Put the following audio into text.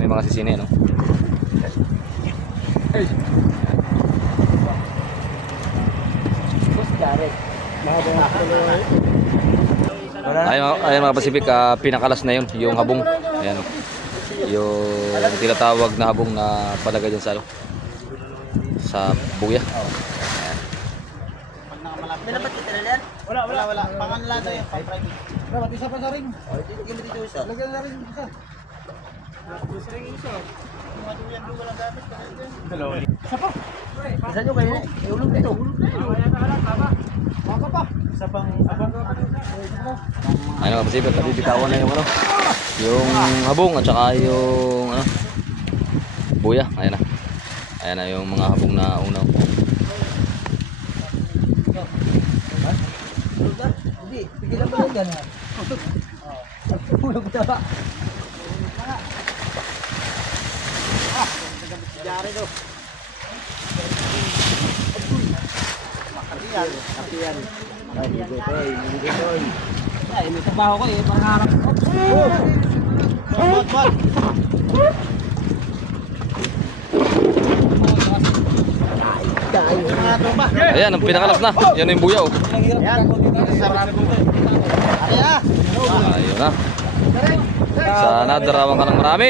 may mga sisini, no? Ayun mga Pacific, pinakalas na yun, yung habong. Ayan, no? Yung tinatawag na habong na palagay dyan sa ano, sa buya. Minabat kita na yan? Wala. Panganla na yan, pang-private. Dapat isa pa sa ring. Tigil mo dito isa. Lagyan na rin isa. Gusto rin isa. Maduyan doon walang gamit. Isa pa. Isa nyo kayo. Iulog dito. Baka pa. Isa pang... Ayun mga Pacific, nabibitawan na yung ano, yung habong at saka yung ano, buya. Ayan na. Ayan na yung mga habong na unaw. Hindi, pigilan mo lang yan. Ulog na ba? Jari do. Makariyan. Makariyan. Ay, may trabaho ko eh, pangarap ko. Bot. Ayan, ang pinakalas na. Yan yung buya, oh. Ayan, sarap ko ito. Ayan na. Ayun na. Sana darawan ka ng marami.